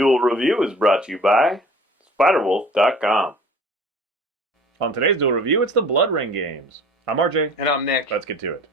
Duel Review is brought to you by SpiderWolf.com. On today's Duel Review, it's the BloodRayne games. I'm RJ. And I'm Nick. Let's get to it.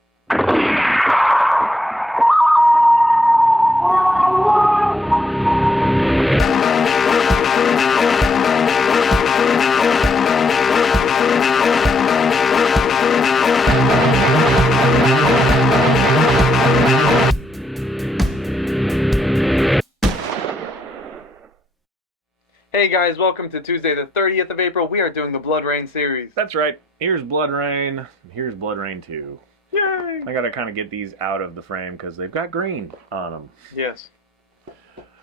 Hey guys, welcome to Tuesday the 30th of April. We are doing the BloodRayne series. That's right. Here's BloodRayne. Here's BloodRayne 2. Yay! I gotta kind of get these out of the frame because they've got green on them. Yes.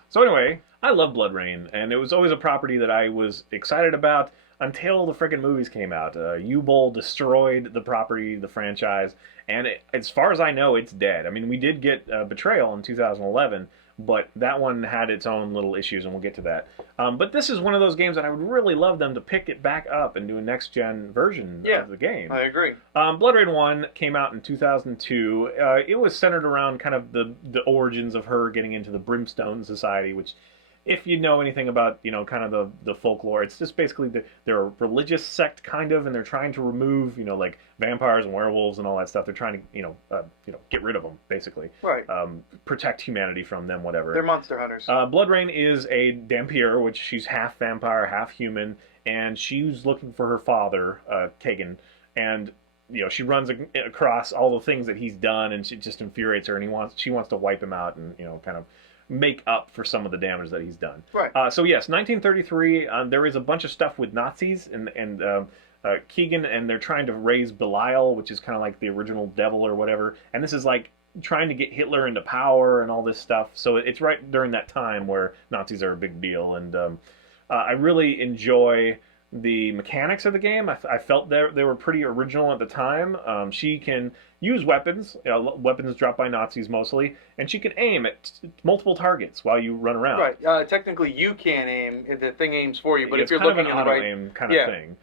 So anyway, I love BloodRayne, and it was always a property that I was excited about until the freaking movies came out. U-Bowl destroyed the property, the franchise, and as far as I know, it's dead. I mean, we did get Betrayal in 2011, but that one had its own little issues, and we'll get to that. But this is one of those games that I would really love them to pick it back up and do a next-gen version of the game. I agree. BloodRayne 1 came out in 2002. It was centered around kind of the origins of her getting into the Brimstone Society, which, if you know anything about, kind of the folklore, it's just basically they're a religious sect, kind of, and they're trying to remove, like vampires and werewolves and all that stuff. They're trying to, get rid of them, basically. Right. Protect humanity from them, whatever. They're monster hunters. BloodRayne is a Dhampir, which she's half vampire, half human, and she's looking for her father, Kagan, and she runs across all the things that he's done, and it just infuriates her, and she wants to wipe him out and kind of make up for some of the damage that he's done. Right. So yes, 1933. There is a bunch of stuff with Nazis and Keegan, and they're trying to raise Belial, which is kind of like the original devil or whatever. And this is like trying to get Hitler into power and all this stuff. So it's right during that time where Nazis are a big deal, and I really enjoy the mechanics of the game. I felt they were pretty original at the time. She can use weapons, weapons dropped by Nazis mostly, and she can aim at multiple targets while you run around. Right. Technically, you can't aim; the thing aims for you. But it's if you're kind looking of an in the right, auto-aim kind of thing.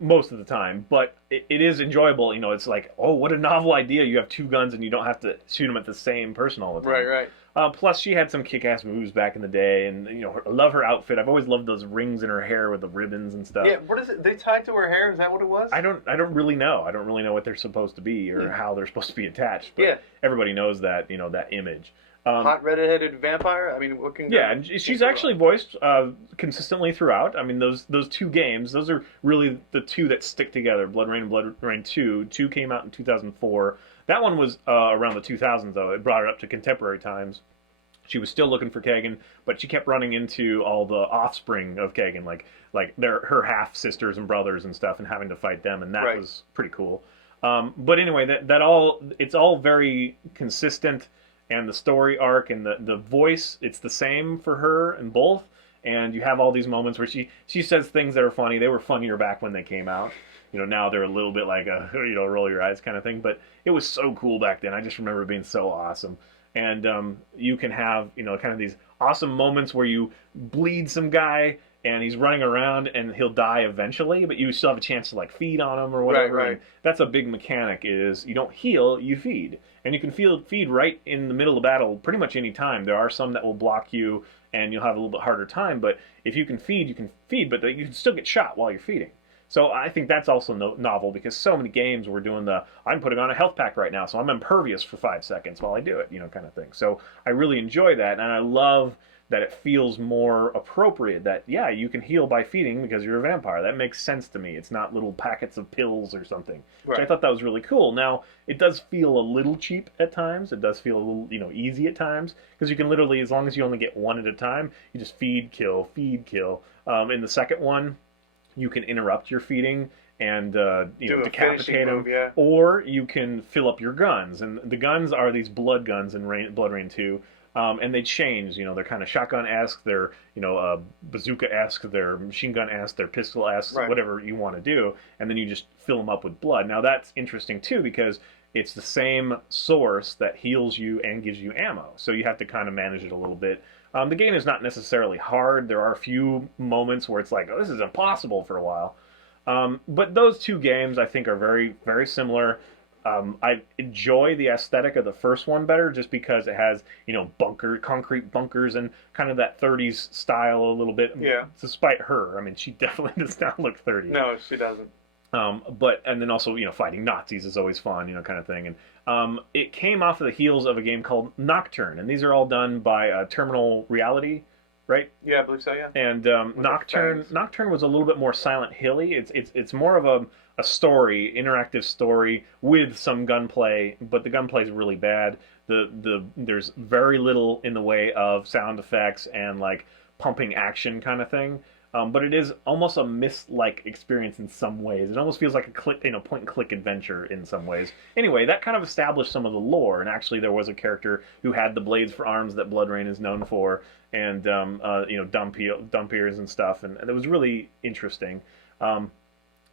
Most of the time, but it is enjoyable. It's like, oh, what a novel idea! You have two guns and you don't have to shoot them at the same person all the time. Right. Plus, she had some kick-ass moves back in the day, and I love her outfit. I've always loved those rings in her hair with the ribbons and stuff. Yeah, what is it? They tied to her hair? Is that what it was? I don't really know. I don't really know what they're supposed to be or how they're supposed to be attached. But everybody knows that that image. Hot red-headed vampire. I mean, what can go? Yeah, and she's actually voiced consistently throughout. I mean, those two games, those are really the two that stick together. BloodRayne and BloodRayne 2. 2 came out in 2004. That one was around the 2000s, though. It brought it up to contemporary times. She was still looking for Kagan, but she kept running into all the offspring of Kagan, like her half sisters and brothers and stuff, and having to fight them, and that was pretty cool. But anyway, it's all very consistent, and the story arc and the voice, it's the same for her in both. And you have all these moments where she says things that are funny. They were funnier back when they came out. Now they're a little bit like a roll your eyes kind of thing. But it was so cool back then. I just remember it being so awesome. And you can have kind of these awesome moments where you bleed some guy and he's running around and he'll die eventually, but you still have a chance to feed on him or whatever. Right. And that's a big mechanic. Is you don't heal, you feed, and you can feed right in the middle of battle pretty much any time. There are some that will block you and you'll have a little bit harder time, but if you can feed, but you can still get shot while you're feeding. So I think that's also novel, because so many games were doing I'm putting on a health pack right now, so I'm impervious for 5 seconds while I do it, kind of thing. So I really enjoy that, and I love that it feels more appropriate that, you can heal by feeding because you're a vampire. That makes sense to me. It's not little packets of pills or something, which I thought that was really cool. Now, it does feel a little cheap at times. It does feel a little, easy at times, because you can literally, as long as you only get one at a time, you just feed, kill, feed, kill. In the second one, you can interrupt your feeding and decapitate them, or you can fill up your guns. And the guns are these blood guns in BloodRayne 2, and they change. They're kind of shotgun-esque, they're bazooka-esque, they're machine gun-esque, they're pistol-esque, whatever you want to do, and then you just fill them up with blood. Now that's interesting too, because it's the same source that heals you and gives you ammo, so you have to kind of manage it a little bit. The game is not necessarily hard. There are a few moments where it's like, oh, this is impossible for a while. But those two games, I think, are very, very similar. I enjoy the aesthetic of the first one better, just because it has concrete bunkers and kind of that 30s style a little bit. Yeah. Despite her, I mean, she definitely does not look 30. No, she doesn't. And then also, fighting Nazis is always fun, kind of thing. And it came off of the heels of a game called Nocturne, and these are all done by Terminal Reality, right? Yeah, I believe so. Yeah. And Nocturne was a little bit more Silent Hilly. It's more of a story, interactive story with some gunplay, but the gunplay is really bad. There's very little in the way of sound effects and like pumping action kind of thing. But it is almost a Myst-like experience in some ways. It almost feels like a point-and-click adventure in some ways. Anyway, that kind of established some of the lore, and actually there was a character who had the blades for arms that BloodRayne is known for, and dump ears and stuff, and it was really interesting.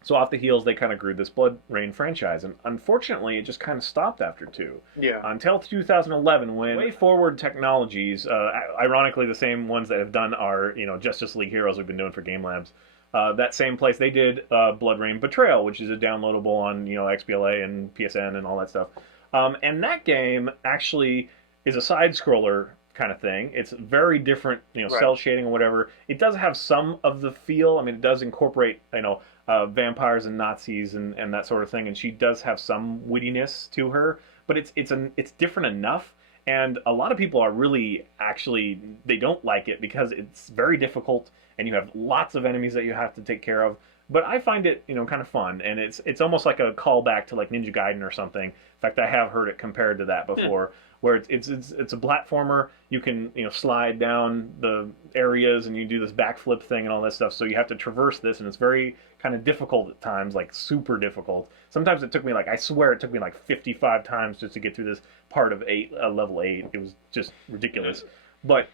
So off the heels, they kind of grew this BloodRayne franchise, and unfortunately, it just kind of stopped after 2. Yeah. Until 2011, when WayForward Technologies, ironically the same ones that have done our Justice League Heroes we've been doing for Game Labs, that same place, they did BloodRayne Betrayal, which is a downloadable on XBLA and PSN and all that stuff. And that game actually is a side-scroller kind of thing. It's very different, Right. cell shading or whatever. It does have some of the feel. I mean, it does incorporate, vampires and Nazis and that sort of thing, and she does have some wittiness to her, but it's different enough, and a lot of people are really, actually, they don't like it because it's very difficult, and you have lots of enemies that you have to take care of, but I find it, kind of fun, and it's almost like a callback to like Ninja Gaiden or something. In fact, I have heard it compared to that before, where it's a platformer. You can slide down the areas and you do this backflip thing and all that stuff. So you have to traverse this, and it's very kind of difficult at times, like super difficult. Sometimes it took me I swear it took me 55 times just to get through this part of level 8. It was just ridiculous, but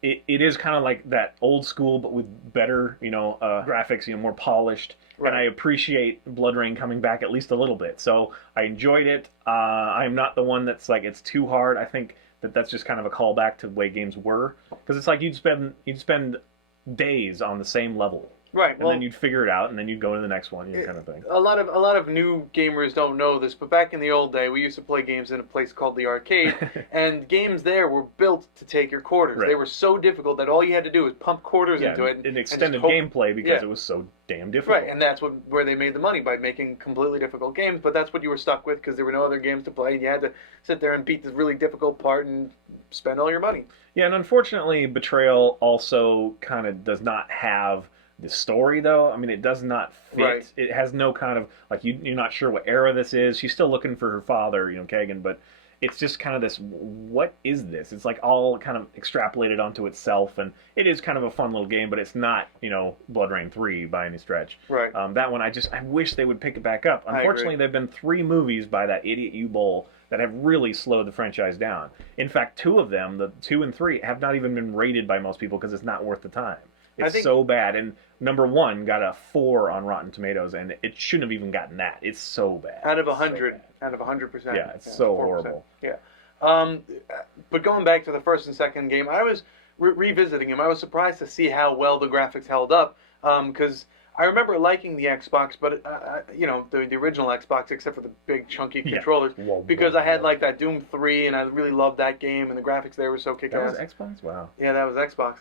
it is kind of like that old school, but with better graphics, more polished. Right. And I appreciate BloodRayne coming back at least a little bit. So I enjoyed it. I'm not the one that's like it's too hard. I think that's just kind of a callback to the way games were, because it's like you'd spend days on the same level. Right. And then you'd figure it out, and then you'd go to the next one, kind of thing. A lot of new gamers don't know this, but back in the old day, we used to play games in a place called the arcade, and games there were built to take your quarters. Right. They were so difficult that all you had to do was pump quarters into it. An extended gameplay because it was so damn difficult. Right, and that's where they made the money, by making completely difficult games, but that's what you were stuck with because there were no other games to play, and you had to sit there and beat this really difficult part and spend all your money. Yeah, and unfortunately, Betrayal also kind of does not have the story, though. I mean, it does not fit. Right. It has no kind of, you're not sure what era this is. She's still looking for her father, Kagan, but it's just kind of this, what is this? It's like all kind of extrapolated onto itself, and it is kind of a fun little game, but it's not, BloodRayne 3 by any stretch. Right. That one, I wish they would pick it back up. Unfortunately, there have been 3 movies by that idiot U-Bowl that have really slowed the franchise down. In fact, 2 of them, the 2 and 3, have not even been rated by most people because it's not worth the time. It's so bad. And number 1 got a 4 on Rotten Tomatoes, and it shouldn't have even gotten that. It's so bad. Out of 100. Out of 100%. Yeah, it's so 4%. horrible. Yeah. But going back to the first and second game, I was revisiting them. I was surprised to see how well the graphics held up, because I remember liking the Xbox, but the original Xbox, except for the big chunky controllers, because I had like that Doom 3, and I really loved that game, and the graphics there were so kick-ass. That was Xbox? Wow. Yeah, that was Xbox.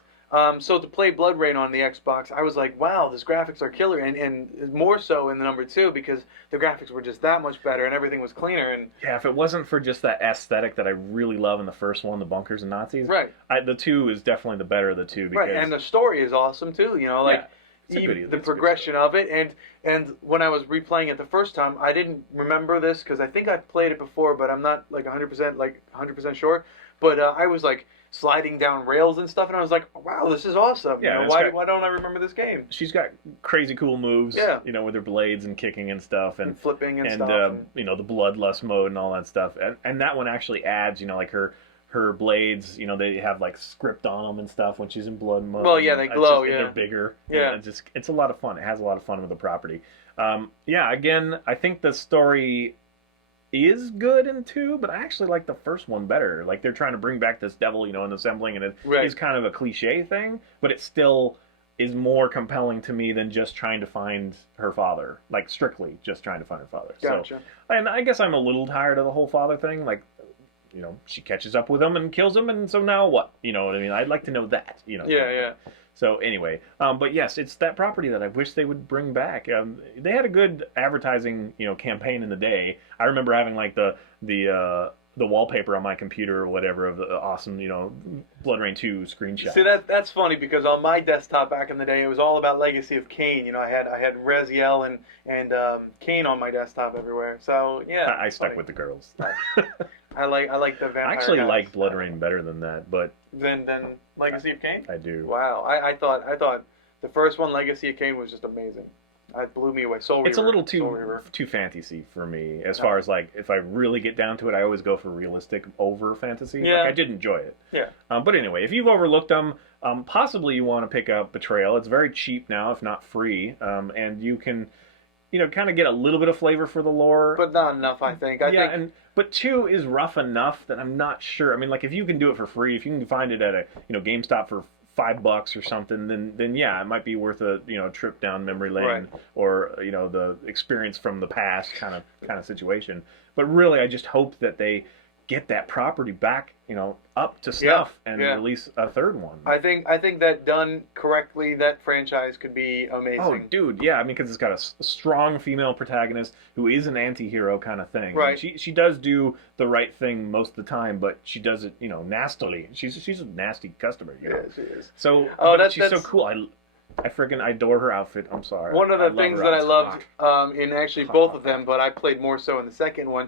So to play BloodRayne on the Xbox, I was like, wow, this graphics are killer, and more so in the number 2 because the graphics were just that much better and everything was cleaner. And yeah, if it wasn't for just that aesthetic that I really love in the first one, the bunkers and Nazis, right? The 2 is definitely the better of the 2. Because, right, and the story is awesome too. Even the progression of it, and when I was replaying it the first time, I didn't remember this because I think I've played it before, but I'm not 100% sure. But I was sliding down rails and stuff, and I was like, wow, this is awesome. Yeah, why don't I remember this game? She's got crazy cool moves, with her blades and kicking and stuff, and flipping and stuff. The bloodlust mode and all that stuff. And that one actually adds, her blades, they have script on them and stuff when she's in blood mode. Well, yeah, they glow, and they're bigger. Yeah. It's a lot of fun. It has a lot of fun with the property. Again, I think the story is good in 2, but I actually like the first one better. They're trying to bring back this devil, and assembling, and it is kind of a cliche thing, but it's still is more compelling to me than just trying to find her father, like strictly just trying to find her father. Gotcha. So, and I guess I'm a little tired of the whole father thing. Like, you know, she catches up with him and kills him, and so now what? You know what I mean? I'd like to know that. You know. Yeah, yeah. So anyway, but yes, it's that property that I wish they would bring back. They had a good advertising, you know, campaign in the day. I remember having like the wallpaper on my computer or whatever of the awesome, you know, BloodRayne 2 screenshot. See, that's funny because on my desktop back in the day, it was all about Legacy of Kain. You know, I had Raziel and Kain on my desktop everywhere. So yeah, I stuck with the girls. I like the vampire. I actually guys. like BloodRayne better than that, but Than Legacy of Kain. I do. Wow, I thought the first one, Legacy of Kain, was just amazing. It blew me away. Soul Reaver. It's a little Soul too fantasy for me. As far as like, if I really get down to it, I always go for realistic over fantasy. Yeah. Like, I did enjoy it. Yeah. But anyway, if you've overlooked them, possibly you want to pick up Betrayal. It's very cheap now, if not free, and you can, you know, kind of get a little bit of flavor for the lore. But not enough, I think. I think... But 2 is rough enough that I'm not sure. I mean, like, if you can do it for free, if you can find it at a, you know, GameStop for $5 or something, then yeah, it might be worth a, you know, trip down memory lane, right. or, you know, the experience from the past kind of situation. But really, I just hope that they get that property back, you know, up to snuff and release a third one. I think that done correctly, that franchise could be amazing. Oh, dude, yeah. I mean, because it's got a strong female protagonist who is an anti-hero kind of thing. Right. She does do the right thing most of the time, but she does it, you know, nastily. She's a nasty customer, you know. Yeah, she is. So she's so cool. I freaking adore her outfit. I'm sorry. One of the things that I loved in actually both of them, but I played more so in the second one,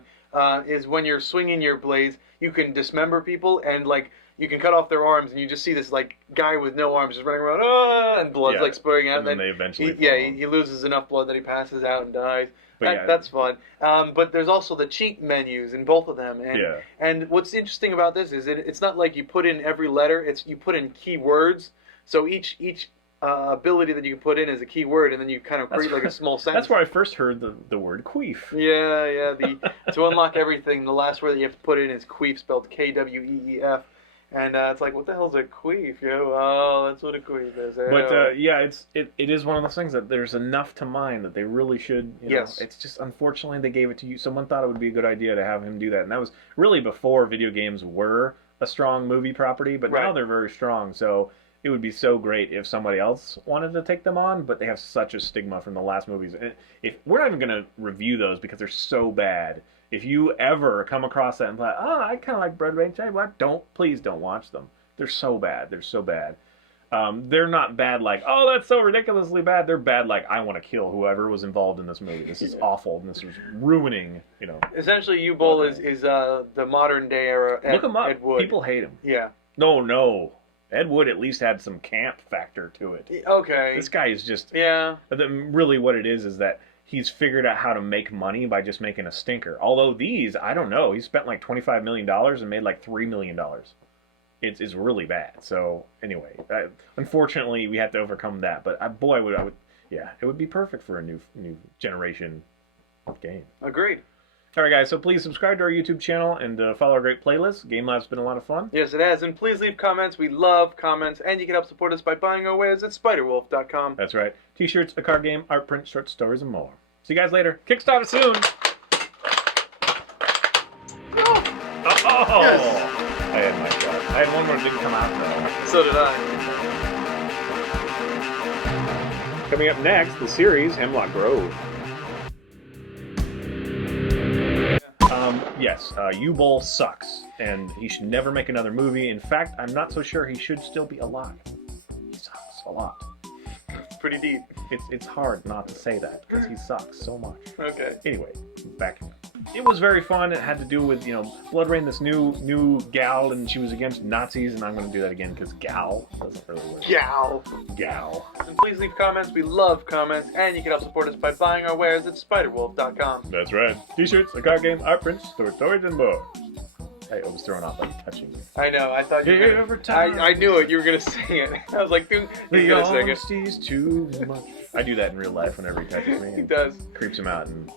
is when you're swinging your blades, you can dismember people and like you can cut off their arms, and you just see this like guy with no arms just running around, and blood's like spurting out. And then they eventually he loses enough blood that he passes out and dies. That's fun. But there's also the cheat menus in both of them. And what's interesting about this is it's not like you put in every letter; it's you put in keywords. So each ability that you can put in is a keyword, and then you kind of create like a small sentence. That's where I first heard the word queef. Yeah. To unlock everything, the last word that you have to put in is queef, spelled Kweef. And it's like, what the hell's a queef? Oh, that's what a queef is. But yeah, it is one of those things that there's enough to mine that they really should. You know, it's just unfortunately they gave it to you. Someone thought it would be a good idea to have him do that, and that was really before video games were a strong movie property. But now they're very strong, so it would be so great if somebody else wanted to take them on. But they have such a stigma from the last movies. If we're not even going to review those because they're so bad. If you ever come across that and thought, oh, I kind of like BloodRayne, please don't watch them. They're so bad. They're so bad. They're not bad like, oh, that's so ridiculously bad. They're bad like, I want to kill whoever was involved in this movie. This is awful, and this was ruining, you know. Essentially, U-Bowl is the modern day era. Look him up. Ed Wood. People hate him. Yeah. No. Ed Wood at least had some camp factor to it. Okay. This guy is just... Yeah. Really what it is that he's figured out how to make money by just making a stinker. Although these, I don't know, he spent like $25 million and made like $3 million. It's really bad. So anyway, unfortunately we have to overcome that. But it would be perfect for a new generation game. Agreed. All right, guys, so please subscribe to our YouTube channel and follow our great playlist. Game Lab's been a lot of fun. Yes, it has. And please leave comments. We love comments. And you can help support us by buying our wares at spiderwolf.com. That's right. T-shirts, a card game, art print, short stories, and more. See you guys later. Kickstarter soon. Oh! Yes. I had my shot. I had one more that didn't come out, though. So did I. Coming up next, the series Hemlock Grove. Yes, U-Bowl sucks, and he should never make another movie. In fact, I'm not so sure he should still be alive. He sucks a lot. Pretty deep. It's hard not to say that, because he sucks so much. Okay. Anyway, back. It was very fun. It had to do with, BloodRayne, this new gal, and she was against Nazis, and I'm going to do that again, because gal doesn't really work. Gal. And please leave comments. We love comments, and you can help support us by buying our wares at spiderwolf.com. That's right. T-shirts, a card game, art prints, stories, and more. I was thrown off by touching me. I know. I thought you were going to... I knew it. You were going to sing it. I was like, dude, he's going to sing it. The honesty's too much. I do that in real life whenever he touches me. He does. Creeps him out, and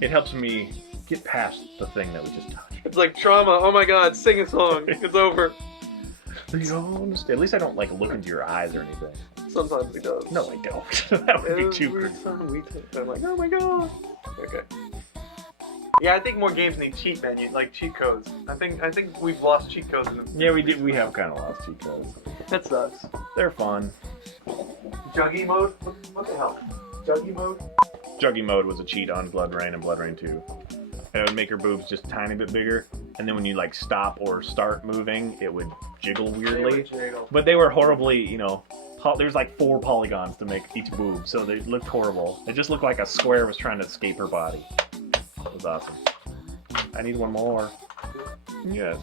it helps me get past the thing that we just touched. It's like trauma. Oh my God, sing a song. It's over. The honesty. At least I don't look into your eyes or anything. Sometimes he does. No, I don't. That would be too Every crazy. time we talk, I'm like, oh my god. Okay. Yeah, I think more games need cheat menu, like cheat codes. I think we've lost cheat codes in the. Yeah, we did. We have kind of lost cheat codes. That sucks. They're fun. Juggy mode? What the hell? Juggy mode? Juggy mode was a cheat on BloodRayne and BloodRayne 2. It would make her boobs just a tiny bit bigger, and then when you like stop or start moving, it would jiggle weirdly. But they were horribly, you know, there's like 4 polygons to make each boob, so they looked horrible. It just looked like a square was trying to escape her body. It was awesome. I need one more. Yes.